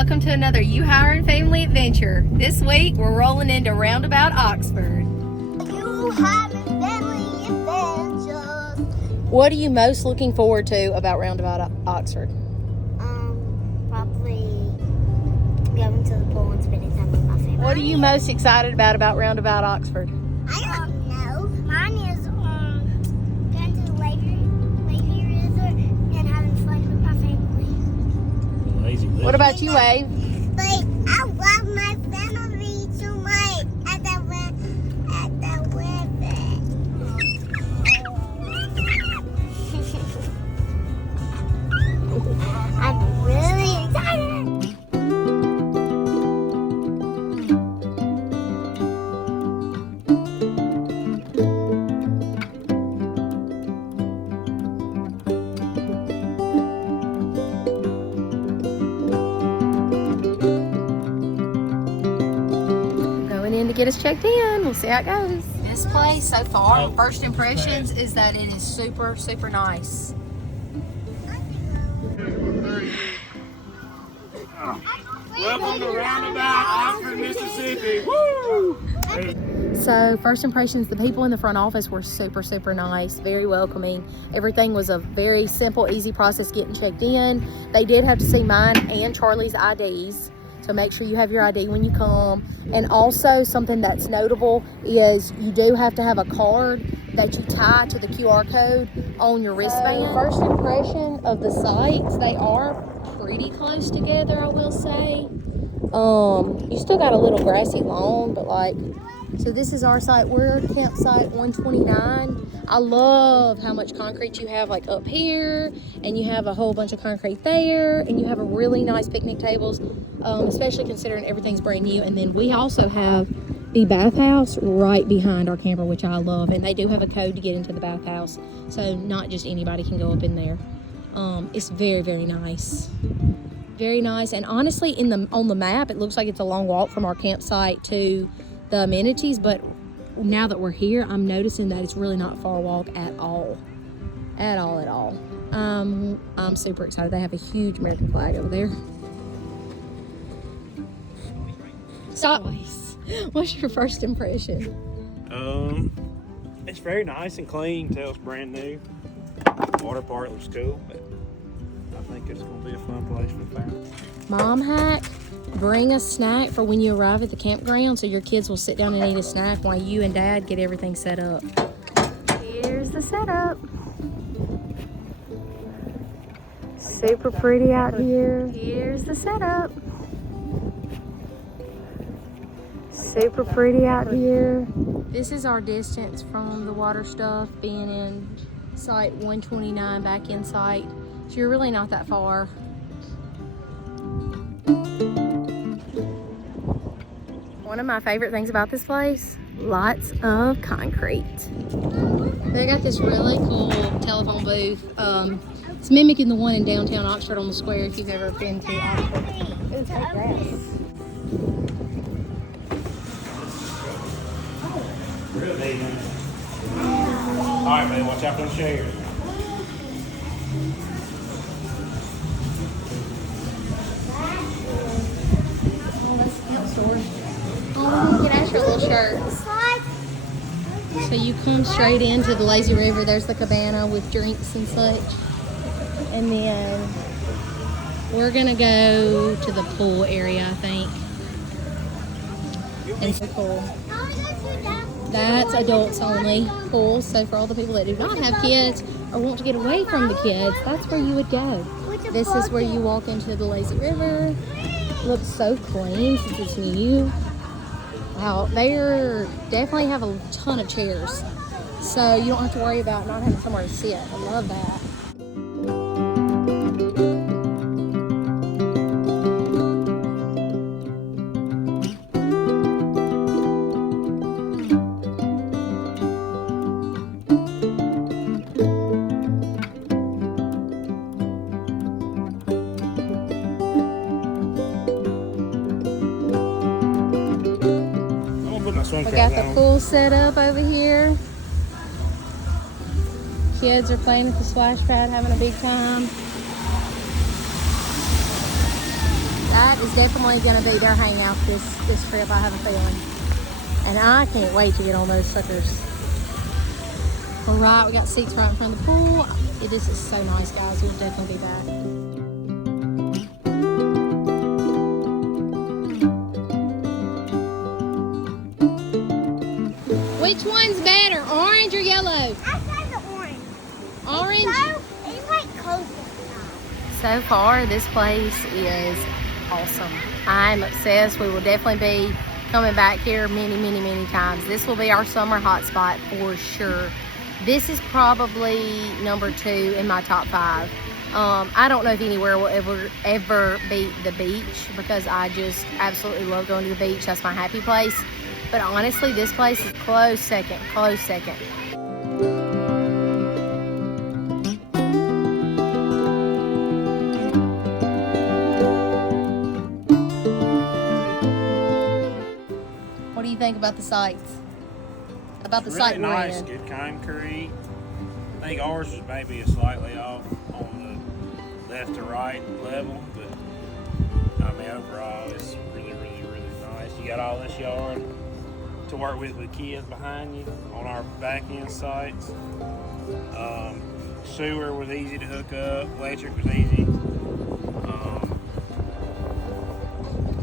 welcome to another You Hiring Family Adventure. This week, we're rolling into Roundabout, Oxford. You Hiring Family Adventures. What are you most looking forward to about Roundabout, Oxford? Probably going to the pool and spending time with my family. What are you most excited about Roundabout, Oxford? I don't know. Mine is going to the Lady River and having fun with my family. Lazy. What about you, Wave? But I love my family too much at the river. I'm really excited. Going in to get us checked in. We'll see how it goes. This place so far, first impressions is that it is super, super nice. Welcome to Roundabout, Oxford, Mississippi. Woo! So first impressions, the people in the front office were super, super nice, very welcoming. Everything was a very simple, easy process getting checked in. They did have to see mine and Charlie's IDs. So make sure you have your ID when you come. And also something that's notable is you do have to have a card that you tie to the QR code on your wristband. First impression of the sites, they are pretty close together, I will say. You still got a little grassy lawn, but so this is our site. We're campsite 129. I love how much concrete you have up here, and you have a whole bunch of concrete there, and you have a really nice picnic tables, especially considering everything's brand new. And then we also have the bathhouse right behind our camper, which I love, and they do have a code to get into the bathhouse, so not just anybody can go up in there. It's very, very nice. Very nice. And honestly, on the map, it looks like it's a long walk from our campsite to the amenities, but now that we're here, I'm noticing that it's really not far a walk at all. At all. I'm super excited. They have a huge American flag over there. Stop. What's your first impression? It's very nice and clean. Tell it's brand new. Water part looks cool, but I think it's going to be a fun place for the family. Mom hack, bring a snack for when you arrive at the campground so your kids will sit down and eat a snack while you and Dad get everything set up. Here's the setup. Super pretty out here. Here's the setup. Super pretty out here. This is our distance from the water stuff, being in site 129 back in site. So you're really not that far. One of my favorite things about this place, lots of concrete. They got this really cool telephone booth. It's mimicking the one in downtown Oxford on the square if you've ever been to Oxford. Ooh, take grass. Alright, man, watch out for the chairs. Oh, you can ask your little shirt. So you come straight into the lazy river. There's the cabana with drinks and such. And then we're gonna go to the pool area, I think. And so cool. That's adults only pool. So for all the people that do not have kids or want to get away from the kids, that's where you would go. This is where you walk into the lazy river. Looks so clean since it's new. Wow, they definitely have a ton of chairs, so you don't have to worry about not having somewhere to sit. I love that. We got the pool set up over here. Kids are playing at the splash pad, having a big time. That is definitely going to be their hangout this trip, I have a feeling. And I can't wait to get on those suckers. All right, we got seats right in front of the pool. This is so nice, guys. We'll definitely be back. Which one's better, orange or yellow? I said the orange. Orange? It's like coastal. So far, this place is awesome. I'm obsessed. We will definitely be coming back here many times. This will be our summer hotspot for sure. This is probably number 2 in my top 5. I don't know if anywhere will ever beat the beach because I just absolutely love going to the beach. That's my happy place. But honestly, this place is close second. What do you think about the sights? About the site really we're nice, in? good concrete. I think ours is maybe slightly off on the left to right level, but I mean overall it's really nice. You got all this yard to work with kids behind you on our back end sites. Sewer was easy to hook up, electric was easy.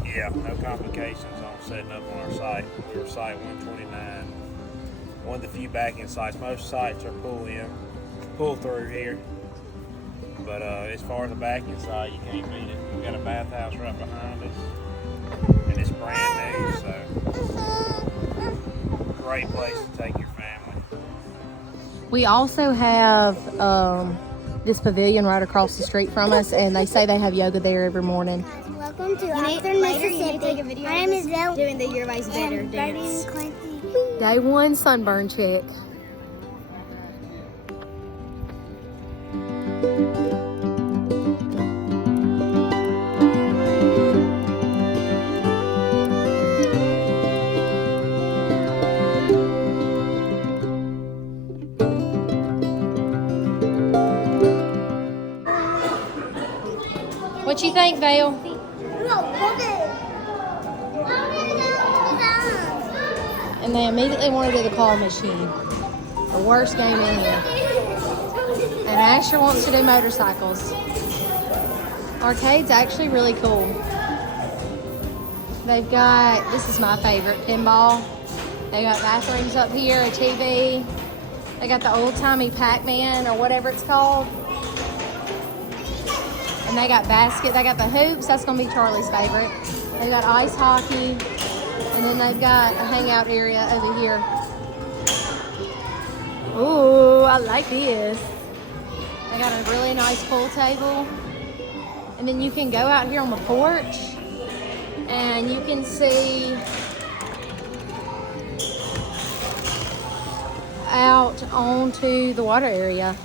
Yeah, no complications on setting up on our site. We were site 129. One of the few back-end sites. Most sites are pull through here. But as far as the back-end site, you can't beat it. We've got a bathhouse right behind us, and it's brand new, so great place to take your family. We also have this pavilion right across the street from us, and they say they have yoga there every morning. Welcome to Oxford, Mississippi. My name is Bill. Doing the Your Vice Better dance. Day 1 sunburn check. What you think, Vale? And they immediately want to do the claw machine. The worst game in here. And Asher wants to do motorcycles. Arcade's actually really cool. They've got, this is my favorite, pinball. They got bathrooms up here, a TV. They got the old-timey Pac-Man or whatever it's called. And they got basket, they got the hoops. That's gonna be Charlie's favorite. They got ice hockey. And then they've got a hangout area over here. Ooh, I like this. They got a really nice pool table. And then you can go out here on the porch and you can see out onto the water area.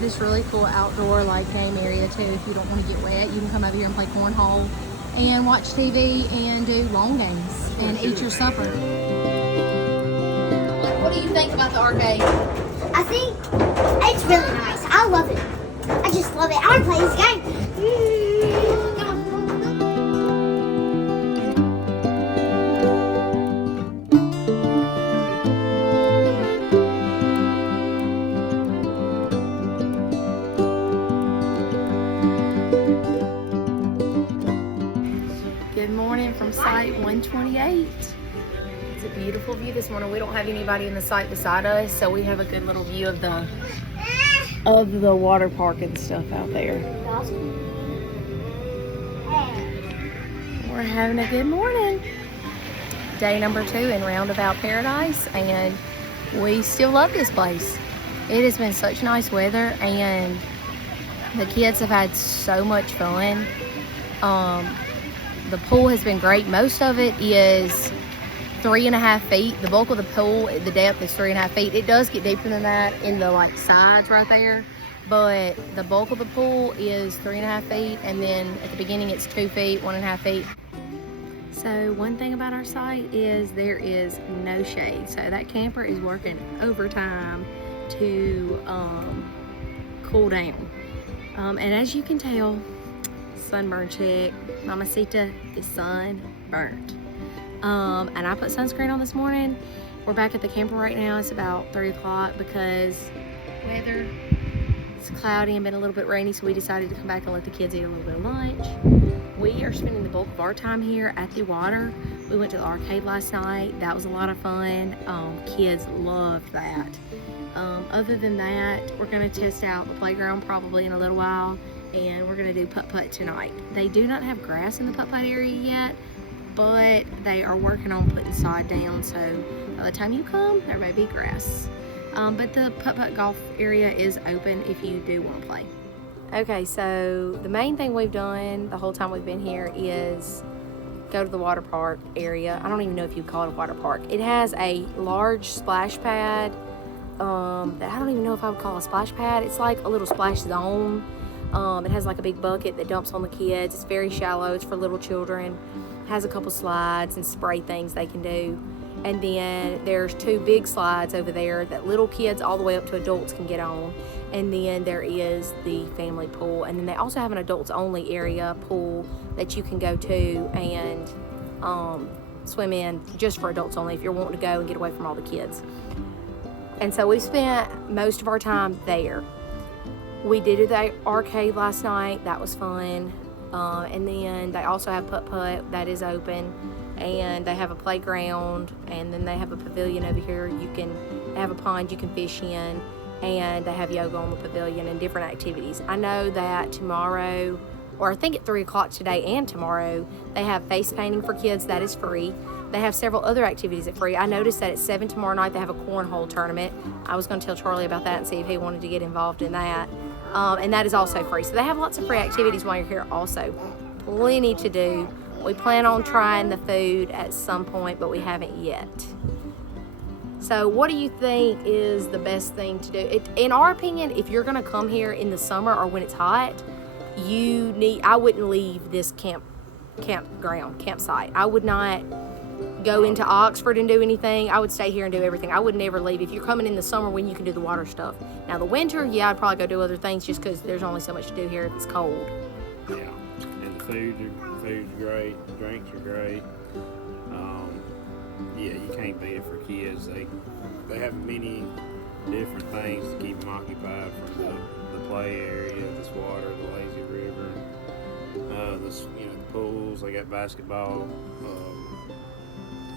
This really cool outdoor like game area too. If you don't want to get wet, you can come over here and play cornhole and watch TV and do long games and eat your supper. What do you think about the arcade? I think it's really nice. I love it. I just love it. I want to play this game. Come on. Good morning from site 128. It's a beautiful view this morning. We don't have anybody in the site beside us, so we have a good little view of the water park and stuff out there. We're having a good morning. Day number 2 in Roundabout Paradise, and we still love this place. It has been such nice weather, and the kids have had so much fun. The pool has been great. Most of it is 3.5 feet. The bulk of the pool, the depth is 3.5 feet. It does get deeper than that in the like sides right there, but the bulk of the pool is 3.5 feet, and then at the beginning it's 2 feet, 1.5 feet. So one thing about our site is there is no shade. So that camper is working overtime to cool down. And as you can tell, sunburn check, Mamacita is sunburnt. And I put sunscreen on this morning. We're back at the camper right now. It's about 3 o'clock because weather, it's cloudy and been a little bit rainy, so we decided to come back and let the kids eat a little bit of lunch. We are spending the bulk of our time here at the water. We went to the arcade last night. That was a lot of fun. Kids loved that. Other than that, we're gonna test out the playground probably in a little while, and we're gonna do putt-putt tonight. They do not have grass in the putt-putt area yet, but they are working on putting sod down, so by the time you come, there may be grass. But the putt-putt golf area is open if you do want to play. Okay, so the main thing we've done the whole time we've been here is go to the water park area. I don't even know if you'd call it a water park. It has a large splash pad that I don't even know if I would call a splash pad. It's like a little splash zone. It has like a big bucket that dumps on the kids. It's very shallow. It's for little children. It has a couple slides and spray things they can do. And then there's 2 big slides over there that little kids all the way up to adults can get on. And then there is the family pool. And then they also have an adults only area pool that you can go to and swim in just for adults only if you're wanting to go and get away from all the kids. And so we spent most of our time there. We did the arcade last night. That was fun. And then they also have putt-putt that is open. And they have a playground, and then they have a pavilion over here. They have a pond you can fish in, and they have yoga on the pavilion and different activities. I know that tomorrow, or I think at 3 o'clock today and tomorrow, they have face painting for kids. That is free. They have several other activities at free. I noticed that at 7 tomorrow night they have a cornhole tournament. I was going to tell Charlie about that and see if he wanted to get involved in that. And that is also free. So they have lots of free activities while you're here also. Plenty to do. We plan on trying the food at some point, but we haven't yet. So what do you think is the best thing to do? In our opinion, if you're going to come here in the summer or when it's hot, I wouldn't leave this campsite. I would not go into Oxford and do anything. I would stay here and do everything. I would never leave. If you're coming in the summer when you can do the water stuff. Now the winter, yeah, I'd probably go do other things just because there's only so much to do here if it's cold. Yeah, and the food's great, the drinks are great. Yeah, you can't beat it for kids. They have many different things to keep them occupied, from the play area, this water, the lazy river, the pools. They got basketball,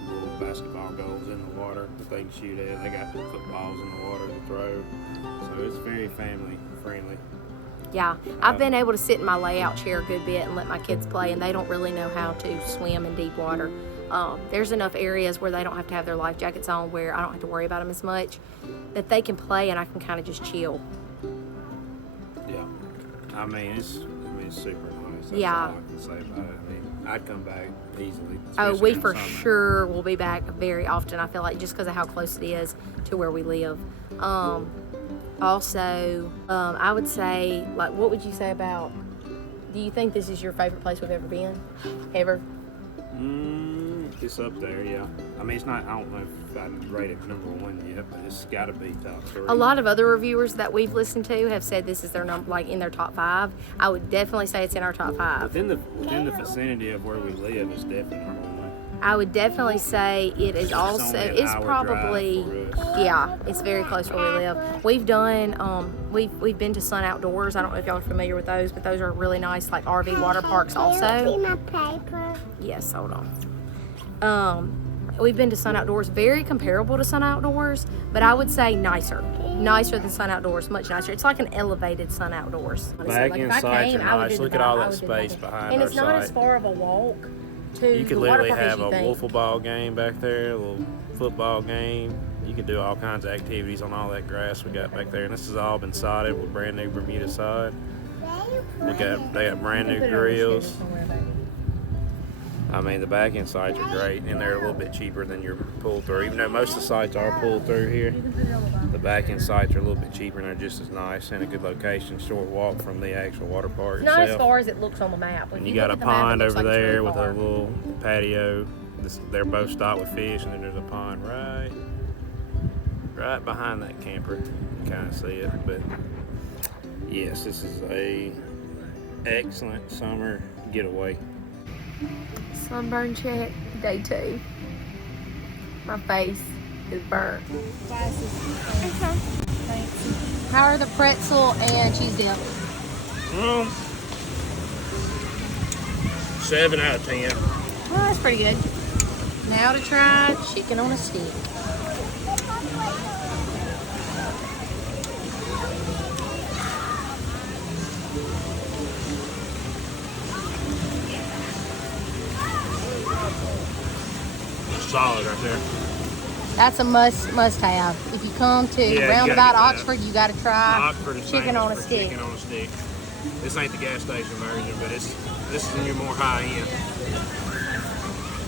little basketball goals in the water that they can shoot at. They got footballs in the water to throw. So it's very family friendly. Yeah, I've been able to sit in my layout chair a good bit and let my kids play, and they don't really know how to swim in deep water. There's enough areas where they don't have to have their life jackets on, where I don't have to worry about them as much, that they can play and I can kind of just chill. Yeah, I mean it's super nice. That's yeah. all I can say about it. I mean, I'd come back easily. Oh, we for sure will be back very often. I feel like just because of how close it is to where we live. Also, I would say, like, what would you say about, do you think this is your favorite place we've ever been? Ever? It's up there, yeah. I mean, it's not, I don't know if I'd rate it number 1 yet, but it's got to be top 3. A lot of other reviewers that we've listened to have said this is their number, like in their top 5. I would definitely say it's in our top 5. Within the vicinity of where we live, it's definitely number 1. I would definitely say it is also, it's probably, yeah, it's very close where we live. We've done, we've been to Sun Outdoors. I don't know if y'all are familiar with those, but those are really nice, like RV water parks also. See my paper? Yes, hold on. We've been to Sun Outdoors, very comparable to Sun Outdoors, but I would say nicer than Sun Outdoors, much nicer. It's like an elevated Sun Outdoors. Back like inside, you're nice. Look at all that space behind and our it's not as site. far of a walk to You could the water literally park as have you a think. wiffle ball game back there, a little football game. You can do all kinds of activities on all that grass we got back there. And this has all been sodded with brand new Bermuda sod. They got brand new grills. I mean, the back end sites are great, and they're a little bit cheaper than your pull through. Even though most of the sites are pulled through here, the back end sites are a little bit cheaper, and they're just as nice and a good location, short walk from the actual water park Not itself. as far as it looks on the map. And you got a pond over there with a little patio. They're both stocked with fish, and then there's a pond right behind that camper. You can kind of see it, but yes, this is a excellent summer getaway. Sunburn check, day 2. My face is burnt. How are the pretzel and cheese dip? 7 out of 10. Oh, that's pretty good. Now to try chicken on a stick. Solid right there. That's a must have. If you come to Roundabout Oxford, you got to try chicken on a stick. Chicken on a stick. This ain't the gas station version, but this is your more high end.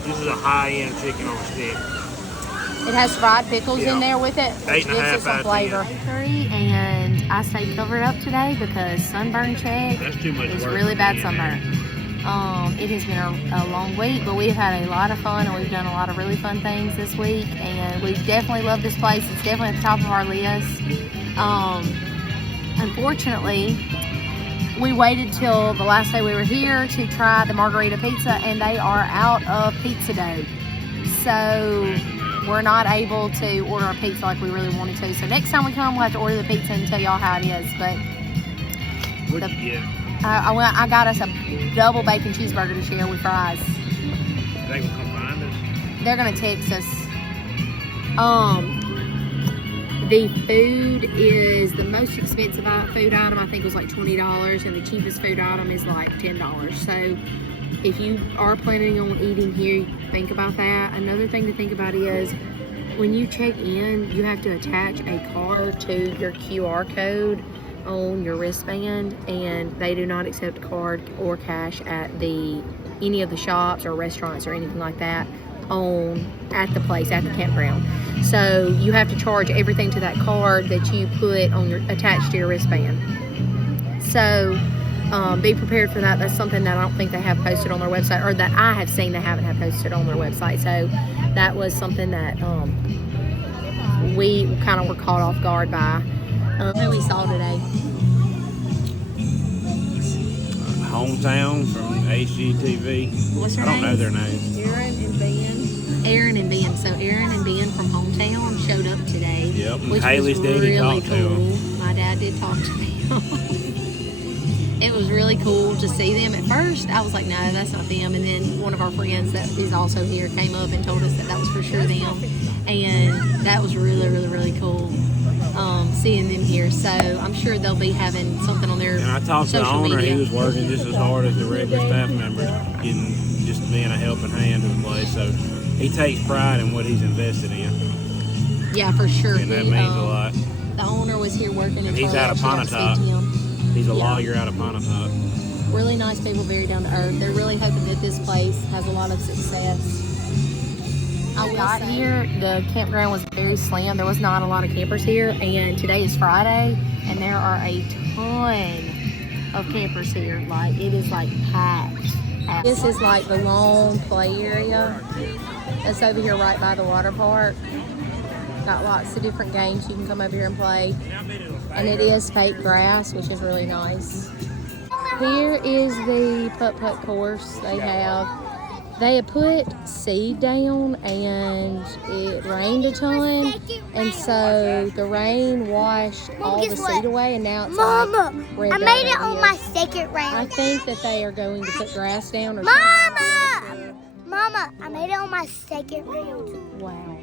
This is a high end chicken on a stick. It has fried pickles in there with it, which 8.5 gives it some out of flavor. 10. And I stayed covered up today because sunburn check That's too much is work really for bad me. sunburn. It has been a long week, but we've had a lot of fun and we've done a lot of really fun things this week, and we definitely love this place. It's definitely at the top of our list. Unfortunately, we waited till the last day we were here to try the margarita pizza, and they are out of pizza dough. So we're not able to order a pizza like we really wanted to. So next time we come, we'll have to order the pizza and tell y'all how it is. But What'd you get? I got us a double bacon cheeseburger to share with fries. They gonna come find us? They're gonna text us. The food is the most expensive food item. I think was like $20, and the cheapest food item is like $10. So if you are planning on eating here, think about that. Another thing to think about is when you check in, you have to attach a card to your QR code on your wristband, and they do not accept card or cash at any of the shops or restaurants or anything like that at the place, at the campground. So you have to charge everything to that card that you put attached to your wristband. So be prepared for that. That's something that I don't think they have posted on their website, or that I have seen they haven't have posted on their website. So that was something that we kind of were caught off guard by. Who we saw today? Hometown from HGTV. What's her I don't name? know their names. Aaron and Ben. So Aaron and Ben from Hometown showed up today. Yep, and which Haley's was daddy really talked to cool. him. My dad did talk to them. It was really cool to see them. At first, I was like, no, that's not them. And then one of our friends that is also here came up and told us that was for sure them. And that was really, really, really cool. Seeing them here, so I'm sure they'll be having something on their And I talked to the social owner. media. He was working just as hard as the regular staff members, just being a helping hand to the place. So he takes pride in what he's invested in, Yeah, for sure. and that means a lot. The owner was here working, And he's out of Pontotoc. He's a lawyer out of Pontotoc. Really nice people, very down to earth. They're really hoping that this place has a lot of success. I got here, the campground was very slim. There was not a lot of campers here, and today is Friday, and there are a ton of campers here. Like, it is like packed. This is like the long play area that's over here right by the water park. Got lots of different games you can come over here and play, and it is fake grass, which is really nice. Here is the putt-putt course they have. They had put seed down, and it rained a ton, and so the rain washed all the seed away, and now it's Mama, like red I dirt made it over on here. my second round. I think that they are going to put grass down or Mama, I made it on my second round. something. Wow.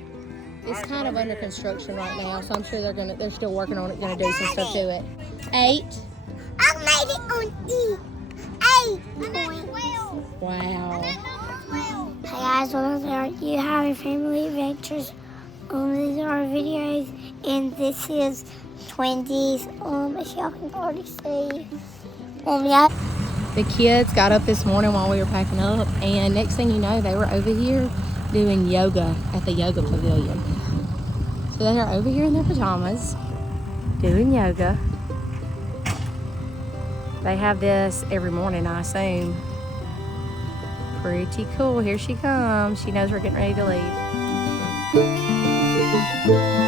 It's kind of under construction right now, so I'm sure they're still working on it, gonna do some stuff to it. 8. I made it on E. 8 points. Wow. Hey guys, welcome to You Having Family Adventures. These are our videos, and this is Twinsies. As y'all can already see. Yeah. The kids got up this morning while we were packing up, and next thing you know, they were over here doing yoga at the yoga pavilion. So they are over here in their pajamas doing yoga. They have this every morning, I assume. Pretty cool. Here she comes. She knows we're getting ready to leave.